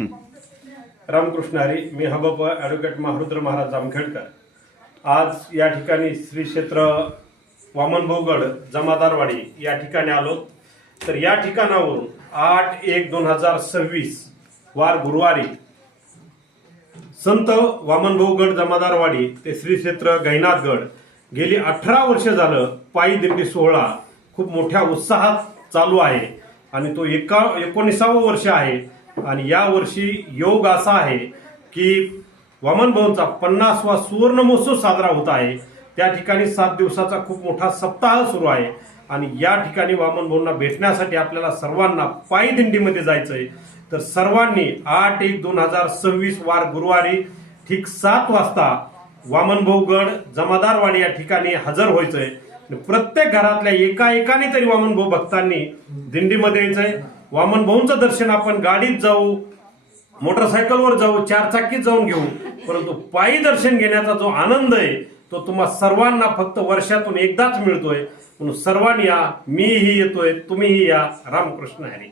रामकृष्ण हरी मी हबप ॲडव्होकेट महारुद्र महाराज जामखेडकर. आज या ठिकाणी श्री क्षेत्र वामनभाऊगड जमादारवाडी या ठिकाणी आलो. तर या ठिकाणावरून आठ एक दोन हजार सव्वीस वार गुरुवारी संत वामनभाऊगड जमादारवाडी ते श्री क्षेत्र गैनाथगड गेली अठरा वर्ष झालं पायी दिंडी सोहळा खूप मोठ्या उत्साहात चालू आहे. आणि तो एका एकोणीसावं वर्ष आहे. आणि या वर्षी योग असा आहे की वामन भवनचा पन्नासवा सुवर्ण महोत्सव साजरा होत आहे. त्या ठिकाणी सात दिवसाचा खूप मोठा सप्ताह सुरू आहे. आणि या ठिकाणी वामन भाऊंना भेटण्यासाठी आपल्याला सर्वांना पायी दिंडीमध्ये जायचं आहे तर सर्वांनी आठ एक दोन हजार सव्वीस वार गुरुवारी ठीक सात वाजता वामनभाऊगड जमादारवाडी या ठिकाणी हजर व्हायचंय. प्रत्येक घरातल्या एका एकाने तरी वामनभाऊ भक्तांनी दिंडीमध्ये यायचंय. वामनभाऊंचं दर्शन आपण गाडीत जाऊ मोटरसायकलवर जाऊ चारचाकीत जाऊन घेऊ. परंतु पायी दर्शन घेण्याचा जो आनंद आहे तो तुम्हा सर्वांना फक्त वर्षातून एकदाच मिळतोय. म्हणून सर्वांनी या मीही येतोय तुम्हीही या. रामकृष्ण हरी.